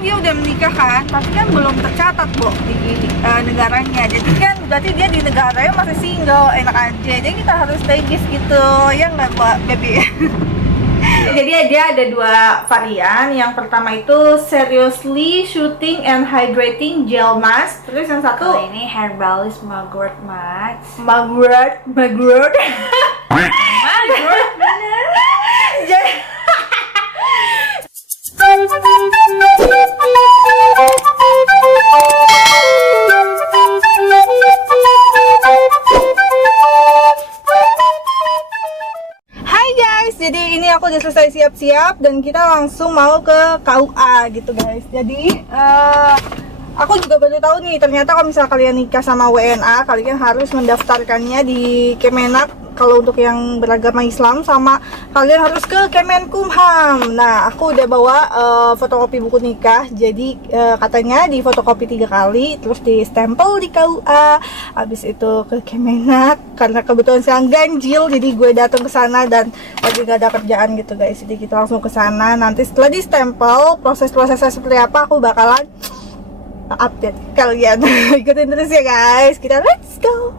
kan dia udah menikah kan, tapi kan belum tercatat Bu di negaranya. Jadi kan berarti dia di negaranya masih single, enak aja. Jadi kita harus legis gitu, ya nggak Mbak Baby? Jadi dia ada dua varian. Yang pertama itu Seriously Shooting and Hydrating Gel Mask. Terus yang satu Kalau ini Herbalist Mugwort Mask. Mugwort bener. Jadi ini aku udah selesai siap-siap dan kita langsung mau ke KUA gitu guys. Jadi aku juga baru tahu nih, ternyata kalau misalnya kalian nikah sama WNA, kalian harus mendaftarkannya di Kemenak. Kalau untuk yang beragama Islam, sama kalian harus ke Kemenkumham. Nah, aku udah bawa fotokopi buku nikah. Jadi katanya di fotokopi 3 kali, terus di stempel di KUA. Habis itu ke Kemenak. Karena kebetulan sekarang ganjil, jadi gue datang ke sana dan lagi gak ada kerjaan gitu guys. Jadi kita langsung ke sana. Nanti setelah di stempel, proses-prosesnya seperti apa, aku bakalan update kalian. Ikutin terus ya guys. Kita let's go.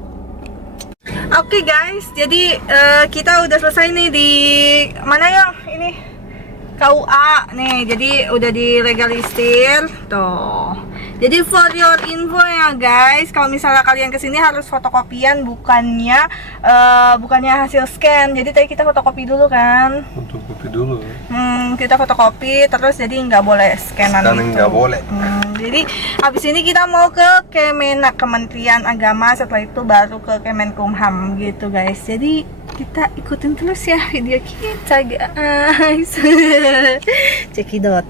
Oke guys, jadi kita udah selesai nih di mana ya ini KUA nih, jadi udah dilegalisir tuh. Jadi for your info ya guys, kalau misalnya kalian kesini harus fotokopian, bukannya hasil scan. Jadi tadi kita fotokopi dulu kan? Fotokopi dulu. Kita fotokopi terus, jadi nggak boleh scanan gitu. Nggak boleh. Jadi habis ini kita mau ke Kemenak, Kementerian Agama, setelah itu baru ke Kemenkumham gitu guys. Jadi kita ikutin terus ya video kita guys. Cekidot.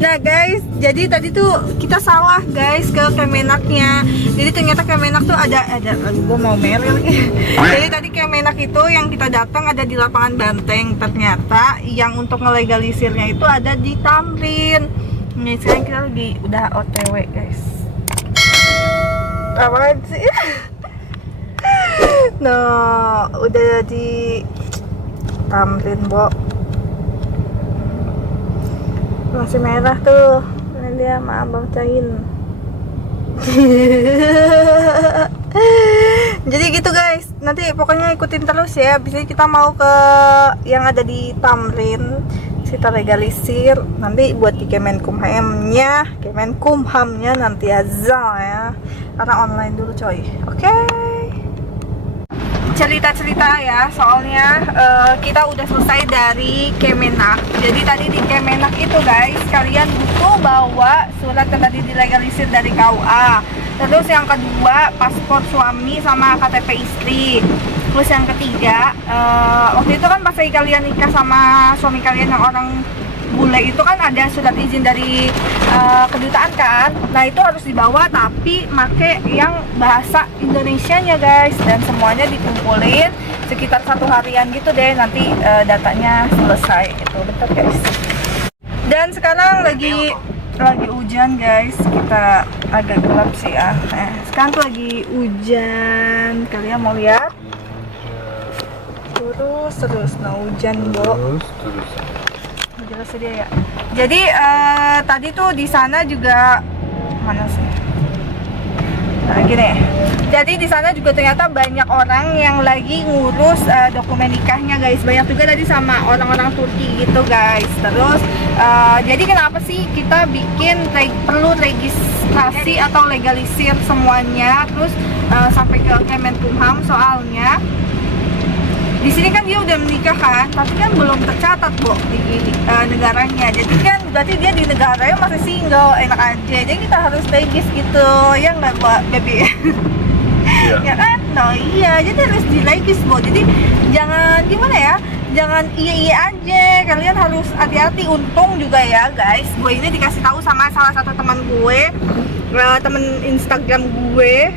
Nah guys, jadi tadi tuh kita salah guys ke Kemenaknya. Jadi ternyata Kemenak tuh ada gue mau meril lagi. Jadi tadi Kemenak itu yang kita datang ada di lapangan Banteng. Ternyata yang untuk ngelegalisirnya itu ada di Tamrin. Nih sekarang kita lagi udah OTW guys. Apaan sih? Nah, udah di Tamrin, Bo. Masih merah tuh. Ini dia sama Abang Cain. Jadi gitu guys. Nanti pokoknya ikutin terus ya. Bisa kita mau ke yang ada di Tamrin. Kita legalisir. Nanti buat di Kemenkumhamnya nanti aja ya. Karena online dulu coy. Oke. Cerita-cerita ya, soalnya kita udah selesai dari Kemenak. Jadi tadi di Kemenak itu guys, kalian butuh bawa surat yang tadi dilegalisir dari KUA. Terus yang kedua, paspor suami sama KTP istri. Terus yang ketiga, waktu itu kan pas kalian nikah sama suami kalian yang orang bule itu kan ada surat izin dari kedutaan kan. Nah itu harus dibawa, tapi make yang bahasa Indonesianya guys. Dan semuanya dikumpulin sekitar 1 harian gitu deh. Nanti datanya selesai itu, betul guys. Dan sekarang lagi hujan guys. Kita agak gelap sih ya. Sekarang tuh lagi hujan. Kalian mau lihat? Terus nah hujan Bo. Terus. Jelas dia ya. Jadi tadi tuh di sana juga mana sih? Nah, gini. Jadi di sana juga ternyata banyak orang yang lagi ngurus dokumen nikahnya guys. Banyak juga tadi sama orang-orang Turki gitu guys. Terus jadi kenapa sih kita bikin perlu registrasi atau legalisir semuanya terus sampai ke Kemenkumham, soalnya di sini kan dia udah menikah kan, tapi kan belum tercatat Bu di negaranya. Jadi kan berarti dia di negaranya masih single, enak aja. Jadi kita harus legis gitu, ya nggak Mbak Baby? Iya. Ya kan? No iya, jadi harus dilegis Bu. Jadi jangan gimana ya? Jangan iya aja. Kalian harus hati-hati. Untung juga ya guys, gue ini dikasih tahu sama salah satu teman gue, temen Instagram gue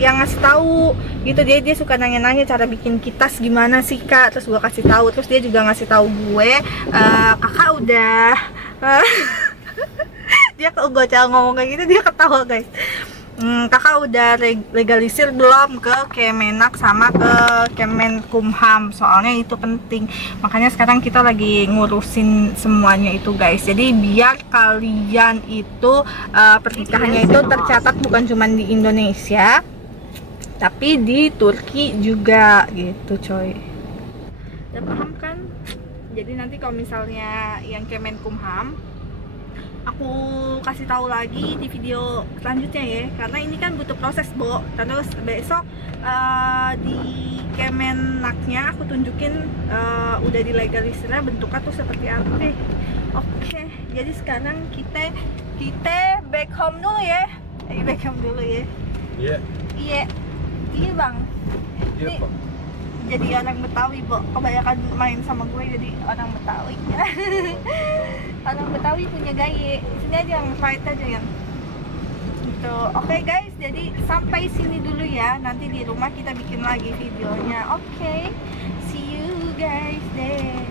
yang ngasih tahu gitu. Dia suka nanya-nanya cara bikin kitas gimana sih Kak, terus gue kasih tahu. Terus dia juga ngasih tahu gue, kakak udah dia kalau gue ngomong kayak gitu dia ketawa guys. Kakak udah legalisir belum ke Kemenak sama ke Kemenkumham? Soalnya itu penting. Makanya sekarang kita lagi ngurusin semuanya itu guys. Jadi biar kalian itu pernikahannya itu tercatat bukan cuma di Indonesia, tapi di Turki juga gitu coy. Udah paham kan? Jadi nanti kalau misalnya yang Kemenkumham, aku kasih tahu lagi di video selanjutnya ya, karena ini kan butuh proses Bo. Terus besok di Kemenaknya aku tunjukin udah dilegalisirnya bentuknya tuh seperti apa deh. Oke, jadi sekarang kita back home dulu ya. Back home dulu ya. Iya. Iya bang. Iya, Ini Pak. jadi orang Betawi, Bo. Kebanyakan main sama gue jadi orang Betawi. Orang Betawi punya gaya. Sini aja yang fight aja yang. Gitu. Oke guys, jadi sampai sini dulu ya. Nanti di rumah kita bikin lagi videonya. Oke. See you guys there.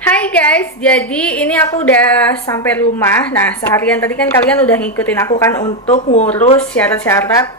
Hai guys, jadi ini aku udah sampai rumah. Nah, seharian tadi kan kalian udah ngikutin aku kan untuk ngurus syarat-syarat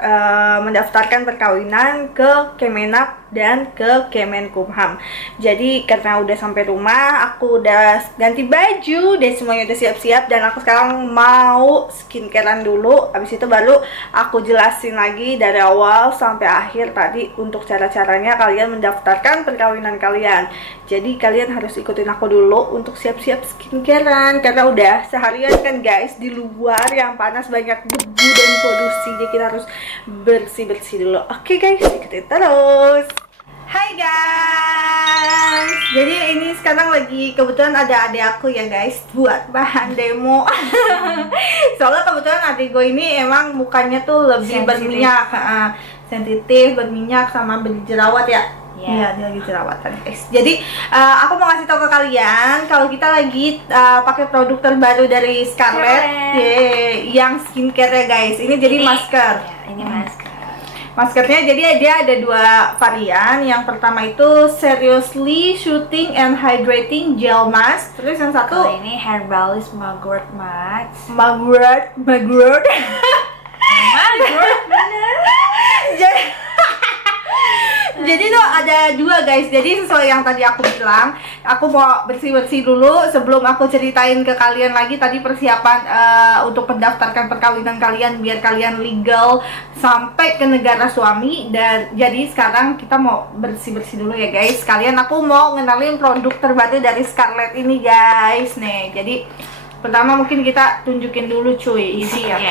mendaftarkan perkawinan ke Kemenak dan ke Kemenkumham. Jadi karena udah sampai rumah, aku udah ganti baju, dan semuanya udah siap-siap, dan aku sekarang mau skincarean dulu. Habis itu baru aku jelasin lagi dari awal sampai akhir tadi untuk cara-caranya kalian mendaftarkan perkawinan kalian. Jadi kalian harus ikutin aku dulu untuk siap-siap skincarean, karena udah seharian kan guys di luar yang panas, banyak debu dan polusi. Jadi kita harus bersih-bersih dulu. Oke guys, ikutin terus. Hai guys, jadi ini sekarang lagi kebetulan ada adik aku ya guys buat bahan demo. Soalnya kebetulan adik gue ini emang mukanya tuh lebih berminyak, sensitif, berminyak sama berjerawat ya. Iya, dia lagi jerawatan guys. Jadi aku mau ngasih tahu ke kalian kalau kita lagi pakai produk terbaru dari Scarlett, yang skincare ya guys. Ini jadi masker. Ya, ini masker. Maskernya jadi dia ada dua varian. Yang pertama itu Seriously Shooting and Hydrating Gel Mask. Terus yang satu Kalau ini Herbalist Mugwort Mask. Mugwort. Mugwort Jadi tuh ada dua guys. Jadi sesuai yang tadi aku bilang, aku mau bersih-bersih dulu sebelum aku ceritain ke kalian lagi tadi persiapan untuk mendaftarkan perkawinan kalian biar kalian legal sampai ke negara suami. Dan jadi sekarang kita mau bersih-bersih dulu ya guys. Kalian aku mau ngenalin produk terbaru dari Scarlett ini guys. Nih, jadi pertama mungkin kita tunjukin dulu cuy isi ya.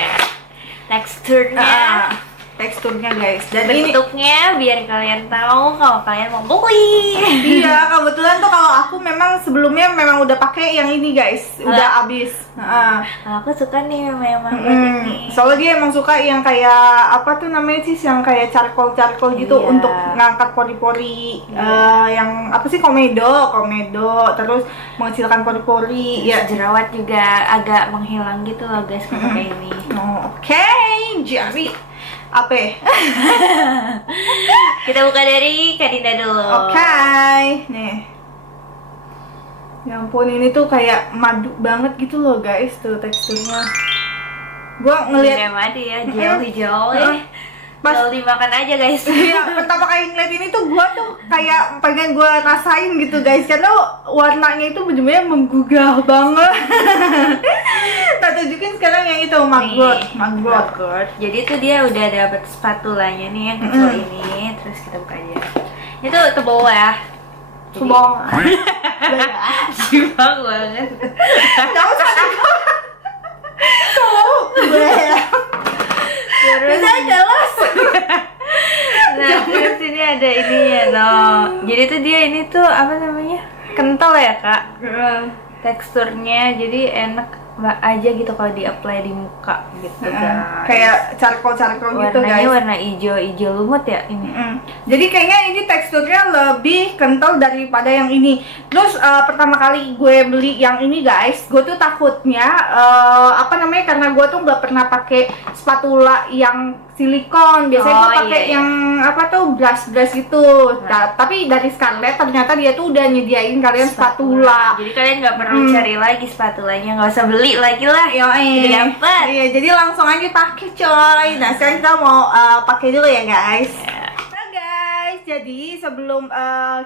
Teksturnya guys, dan bentuknya biar kalian tahu kalau kalian mau beli. Iya, kebetulan tuh kalau aku memang sebelumnya memang udah pakai yang ini guys, udah habis. Aku suka nih memang ini. Soalnya dia emang suka yang kayak apa tuh namanya sih, yang kayak charcoal gitu untuk ngangkat pori-pori. Yang apa sih, komedo, terus mengecilkan pori-pori. Ya, jerawat juga agak menghilang gitu loh guys kalau kayak ini. Oke, jadi apa? Kita buka dari Kadinda dulu. Oke, nih. Ya ampun, ini tuh kayak madu banget gitu loh guys, tuh teksturnya. Gua ngeliat kayak madu ya, gel hijau ya. Pas dimakan aja guys. Iya, pertama kali ngeliat ini tuh gua tuh kayak pengen gua rasain gitu guys, karena warnanya itu bener-bener menggugah banget. Nah, tunjukin sekarang yang itu Mugwort. Jadi tuh dia udah dapet spatulanya nih yang kecil ini. Terus kita buka aja. Itu tebal ya. Tebal. Jimbang banget. Tahu bisa jelas. Nah, terus ini ada ininya loh. Jadi tuh dia ini tuh apa namanya? Kental ya kak. Teksturnya jadi enak aja gitu kalau di apply di muka gitu guys. Kayak charcoal gitu guys. Warna hijau lumut ya ini. Jadi kayaknya ini teksturnya lebih kental daripada yang ini. Terus pertama kali gue beli yang ini guys, gue tuh takutnya karena gue tuh nggak pernah pakai spatula yang silikon. Biasanya Oh, gue pakai iya. yang apa tuh brush gitu. Tapi dari Scarlett ternyata dia tuh udah nyediain kalian spatula. Jadi kalian nggak perlu cari lagi spatulanya, nggak usah beli lagi lah. Udah dapet. Iya, jadi langsung aja pakai coy. Nah, sekarang kita mau pakai dulu ya guys. Nah guys, jadi sebelum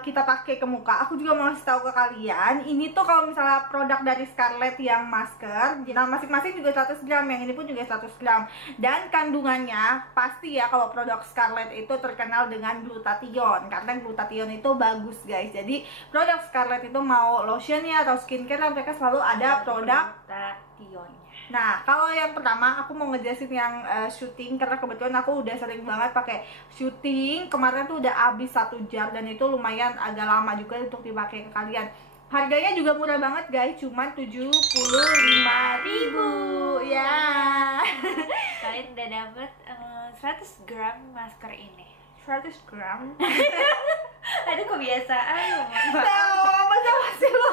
kita pakai ke muka, aku juga mau kasih tahu ke kalian. Ini tuh kalau misalnya produk dari Scarlett yang masker, nah masing-masing juga 100 gram, yang ini pun juga 100 gram. Dan kandungannya pasti ya kalau produk Scarlett itu terkenal dengan glutathione, karena glutathione itu bagus guys. Jadi produk Scarlett itu mau lotionnya atau skincare, mereka selalu ada produk. Glutathione. Nah, kalau yang pertama aku mau ngejelasin yang syuting, karena kebetulan aku udah sering banget pakai syuting. Kemarin tuh udah habis 1 jar dan itu lumayan agak lama juga untuk dipakai ke kalian. Harganya juga murah banget guys, cuma 75.000 ya. Kalian udah dapet 100 gram masker ini. 100 gram. Aduh, kebiasaan. Masa masih lo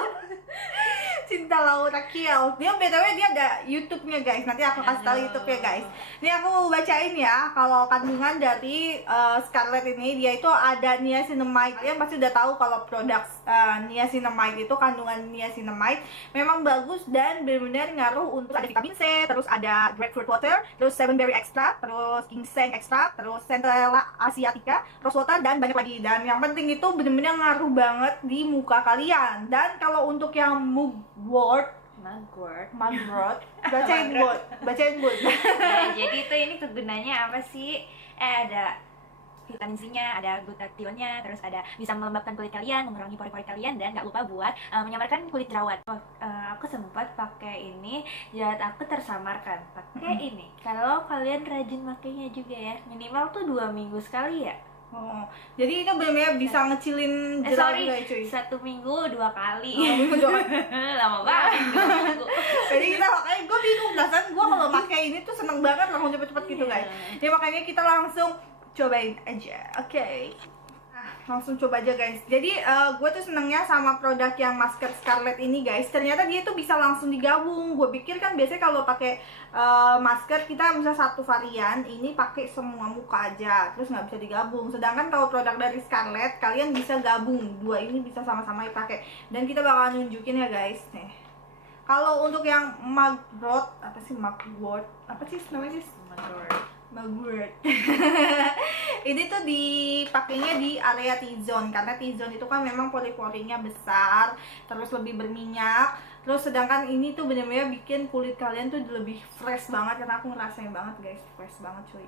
Cinta Laura Kiel. Dia BTW dia ada YouTube-nya guys. Nanti aku kasih tahu YouTube-nya guys. Ini aku bacain ya. Kalau kandungan dari Scarlett ini, dia itu ada niacinamide. Kalian pasti udah tahu kalau produk niacinamide itu, kandungan niacinamide memang bagus dan benar-benar ngaruh untuk ada vitamin C, terus ada grapefruit water, terus 7-berry extract, terus ginseng extract, terus centella asiatica, rose water, dan banyak lagi. Dan yang penting itu benar-benar ngaruh banget di muka kalian. Dan kalau untuk yang mugwort, bacain word. Nah, jadi itu ini kegunaannya apa sih? Ada vitamin C-nya, ada glutathione-nya, terus ada bisa melembabkan kulit kalian, mengurangi pori-pori kalian, dan nggak lupa buat menyamarkan kulit jerawat. Aku sempat pakai ini, jerawat aku tersamarkan. Pakai ini. Kalau kalian rajin makainya juga ya, minimal tuh 2 minggu sekali ya. Oh, jadi itu benar-benar bisa ngecilin jerawat juga ya cuy. 1 minggu 2 kali. Lama Nah. banget. Jadi kita makanya gue bingung, perasaan gue kalau pakai ini tuh seneng banget langsung cepet-cepet gitu guys. Ya makanya kita langsung cobain aja, oke. Nah, langsung coba aja guys. Jadi gue tuh senengnya sama produk yang masker Scarlett ini guys. Ternyata dia tuh bisa langsung digabung. Gue pikir kan biasanya kalau pakai masker kita bisa satu varian, ini pakai semua muka aja, terus nggak bisa digabung. Sedangkan kalau produk dari Scarlett kalian bisa gabung, dua ini bisa sama-sama dipakai. Dan kita bakal nunjukin ya guys. Nih, kalau untuk yang mugwort, apa sih namanya sih? Mugwort. Ini tuh dipakainya di area T-zone, karena T-zone itu kan memang pori-porinya besar, terus lebih berminyak. Terus sedangkan ini tuh bener-bener bikin kulit kalian tuh lebih fresh banget, karena aku ngerasain banget guys, fresh banget cuy.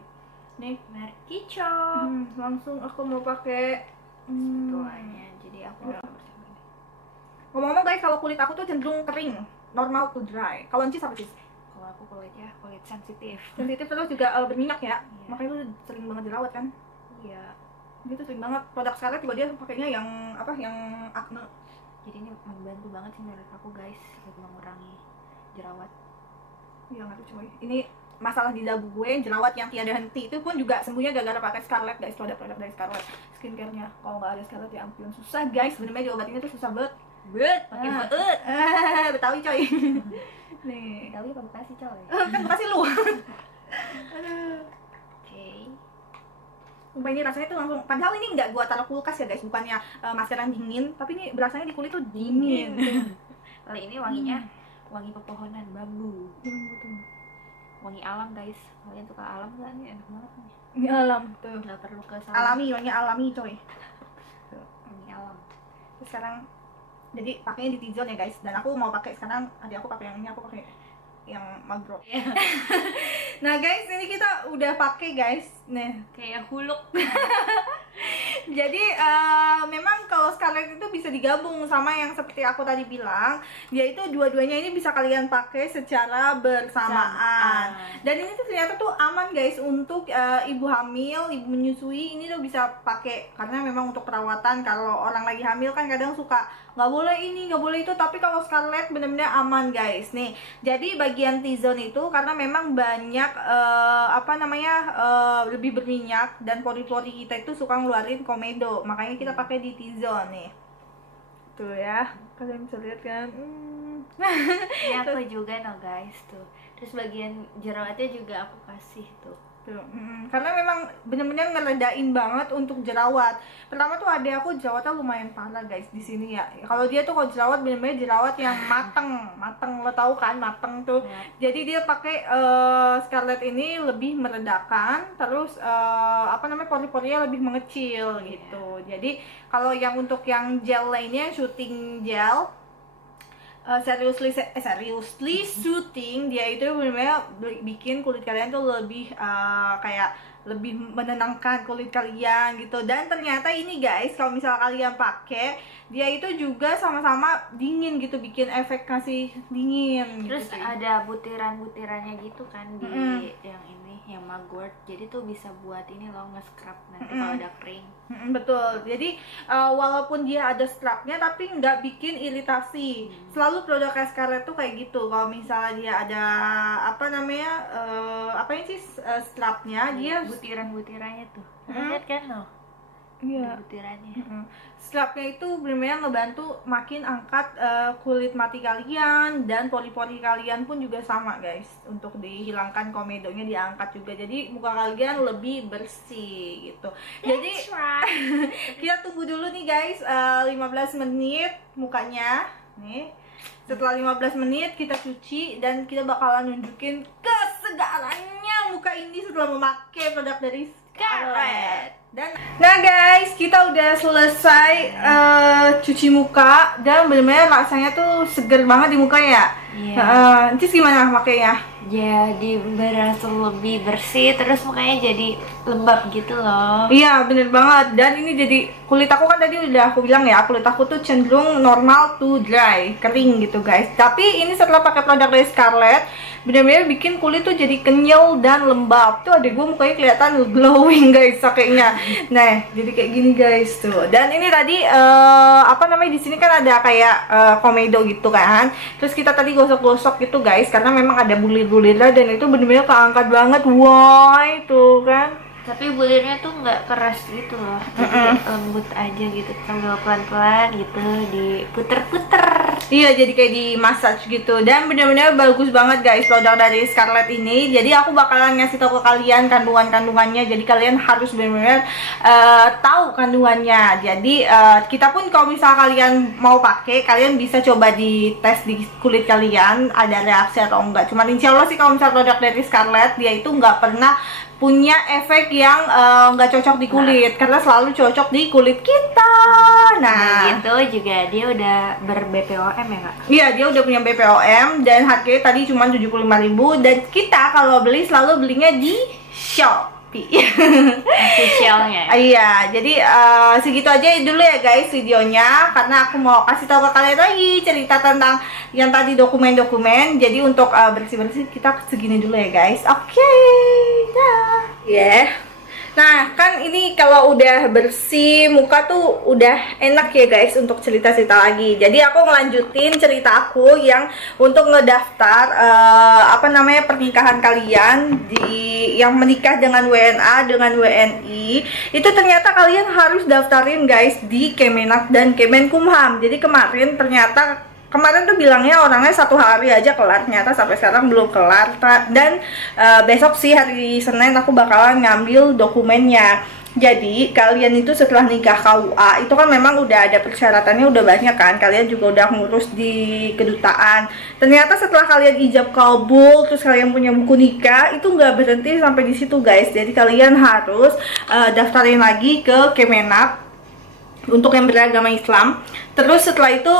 Nih, Merkicot. langsung aku mau pakai Spatulanya. Jadi aku ngomong-ngomong guys, kalau kulit aku tuh cenderung kering, normal to dry. Kalau Encis apa sih? kalau aku kulitnya kulit sensitif. Sensitif, terus juga berminyak ya. Iya. Makanya tuh sering banget dirawat kan. Iya. Dia tuh sering banget. Produk Scarlett juga dia pakainya yang apa? Yang acne. Jadi ini membantu banget sih menurut aku guys untuk mengurangi jerawat. Iya nggak tuh coy. Ini masalah di dagu gue, jerawat yang tiada henti itu pun juga sembuhnya gara-gara pakai Scarlett guys, produk-produk dari Scarlett. Skincare-nya kalau nggak ada Scarlett ya ampun susah guys. Bener-bener diobatinnya tuh susah banget. Pakai beut. Betawi coy. Nih. Tahu apa Bekasi coy? Kan makasih lu. Oke. Sumpah ini rasanya tuh langsung, padahal ini nggak gua taruh kulkas ya guys, bukannya masker yang dingin, tapi ini berasanya di kulit tuh dingin. Kali ini wanginya wangi pepohonan bambu. Wangi alam guys. Kalian suka alam nggak nih? Enak banget nih. Ini alam tuh. Nggak perlu ke salon. Alami, wangi alami coy. Wangi alam. Terus sekarang jadi pakainya di T-zone ya guys, dan aku mau pakai sekarang, adik aku pakai yang ini, aku pakai yang magro. Nah guys, ini kita udah pakai guys. Nih, Kayak huluk. jadi memang kalau Scarlett itu bisa digabung sama yang seperti aku tadi bilang, yaitu dua-duanya ini bisa kalian pakai secara bersamaan. Dan ini tuh ternyata tuh aman guys untuk ibu hamil, ibu menyusui, ini tuh bisa pakai karena memang untuk perawatan. Kalau orang lagi hamil kan kadang suka nggak boleh ini, nggak boleh itu, tapi kalau Scarlett bener-bener aman guys. Nih, jadi bagian T-zone itu karena memang banyak lebih berminyak dan pori-pori kita itu suka ngeluarin komedo, makanya kita pakai di T-zone nih. Tuh ya, kalian bisa lihat kan. Ini aku juga no guys tuh. Terus bagian jerawatnya juga aku kasih tuh. Tuh, karena memang bener-bener ngeredain banget untuk jerawat. Pertama tuh adek aku jerawatnya lumayan parah guys di sini ya. Kalau dia tuh kalau jerawat bener-bener jerawat yang mateng, lo tahu kan mateng tuh. Jadi dia pakai Scarlett ini lebih meredakan, terus pori-porinya lebih mengecil gitu. Jadi kalau yang untuk yang gel lainnya, shooting gel, seriously shooting, dia itu benar-benar bikin kulit kalian tuh lebih kayak lebih menenangkan kulit kalian gitu. Dan ternyata ini guys, kalau misal kalian pakai, dia itu juga sama-sama dingin gitu, bikin efek kasih dingin. Terus gitu. ada butiran-butirannya gitu kan di yang ini, yang mugwort. Jadi tuh bisa buat ini loh, nge-scrub nanti kalau udah kering. Betul. Jadi walaupun dia ada strapnya tapi nggak bikin iritasi. Selalu produk Scarlett tuh kayak gitu. Kalau misalnya dia ada strapnya, dia Butiran-butirannya tuh. Lihat kan loh. iya. Butirannya. Strapnya itu benar-benar ngebantu makin angkat kulit mati kalian, dan pori-pori kalian pun juga sama guys, untuk dihilangkan komedonya diangkat juga, jadi muka kalian lebih bersih gitu. Jadi kita tunggu dulu nih guys, 15 menit mukanya nih. Setelah 15 menit kita cuci dan kita bakalan nunjukin kesegarannya muka ini setelah memakai produk dari Scarlett. Nah guys, kita udah selesai cuci muka dan bener-bener rasanya tuh seger banget di muka ya. Iya. Terus gimana makanya? Jadi berasa lebih bersih, terus mukanya jadi lembab gitu loh. Iya bener banget. Dan ini jadi kulit aku kan tadi udah aku bilang ya, kulit aku tuh cenderung normal to dry, kering gitu guys. Tapi ini setelah pakai produk dari Scarlett, bener-bener bikin kulit tuh jadi kenyal dan lembab. Tuh adek gue mukanya kelihatan glowing guys sakitnya. Nah jadi kayak gini guys tuh. Dan ini tadi di sini kan ada kayak komedo gitu kan. Terus kita tadi gosok-gosok gitu guys, karena memang ada bulir-bulirnya dan itu bener-bener keangkat banget. Why tuh kan. Tapi bulirnya tuh nggak keras gitu loh, jadi lembut aja gitu, sambil pelan-pelan gitu diputer-puter. Iya, jadi kayak di massage gitu. Dan benar-benar bagus banget guys produk dari Scarlett ini. Jadi aku bakalan ngasih tahu ke kalian kandungannya. Jadi kalian harus benar-benar tahu kandungannya. Jadi kita pun kalau misal kalian mau pakai, kalian bisa coba di tes di kulit kalian ada reaksi atau enggak. Cuman insya Allah sih kalau misal produk dari Scarlett, dia itu nggak pernah punya efek yang nggak cocok di kulit, karena selalu cocok di kulit kita. Nah gitu juga dia udah ber-BPOM ya kak? Iya, dia udah punya BPOM dan harganya tadi cuma 75.000, dan kita kalau beli selalu belinya di Shopee. Officialnya. Iya, jadi segitu aja dulu ya guys videonya, karena aku mau kasih tahu ke kalian lagi cerita tentang yang tadi dokumen-dokumen. Jadi untuk bersih-bersih kita segini dulu ya guys. Oke, dah. Nah kan ini kalau udah bersih muka tuh udah enak ya guys untuk cerita-cerita lagi. Jadi aku ngelanjutin cerita aku yang untuk ngedaftar pernikahan kalian yang menikah dengan WNA dengan WNI. Itu ternyata kalian harus daftarin guys di Kemenak dan Kemenkumham. Jadi kemarin tuh bilangnya orangnya 1 hari aja kelar, ternyata sampai sekarang belum kelar. Dan besok sih hari Senin aku bakalan ngambil dokumennya. Jadi kalian itu setelah nikah KUA itu kan memang udah ada persyaratannya, udah banyak kan, kalian juga udah ngurus di kedutaan. Ternyata setelah kalian ijab kabul, terus kalian punya buku nikah, itu nggak berhenti sampai di situ guys. Jadi kalian harus daftarin lagi ke Kemenak untuk yang beragama Islam. Terus setelah itu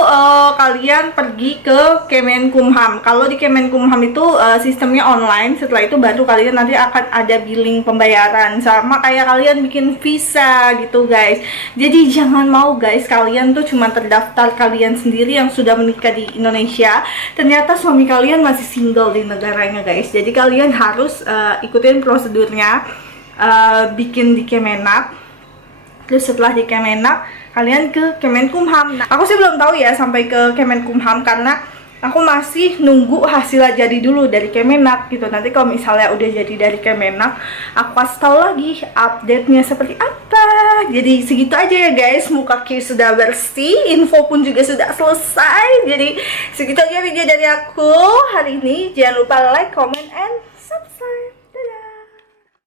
kalian pergi ke Kemenkumham. Kalau di Kemenkumham itu sistemnya online. Setelah itu baru kalian nanti akan ada billing pembayaran, sama kayak kalian bikin visa gitu guys. Jadi jangan mau guys kalian tuh cuma terdaftar kalian sendiri yang sudah menikah di Indonesia, ternyata suami kalian masih single di negaranya guys. Jadi kalian harus ikutin prosedurnya, bikin di Kemenak. Terus setelah di Kemenak, kalian ke Kemenkumham. Nah, aku sih belum tahu ya sampai ke Kemenkumham, karena aku masih nunggu hasil jadi dulu dari Kemenak gitu. Nanti kalau misalnya udah jadi dari Kemenak, aku kasih tahu lagi update-nya seperti apa. Jadi segitu aja ya guys, muka Q sudah bersih, info pun juga sudah selesai. Jadi segitu aja video dari aku hari ini. Jangan lupa like, comment, and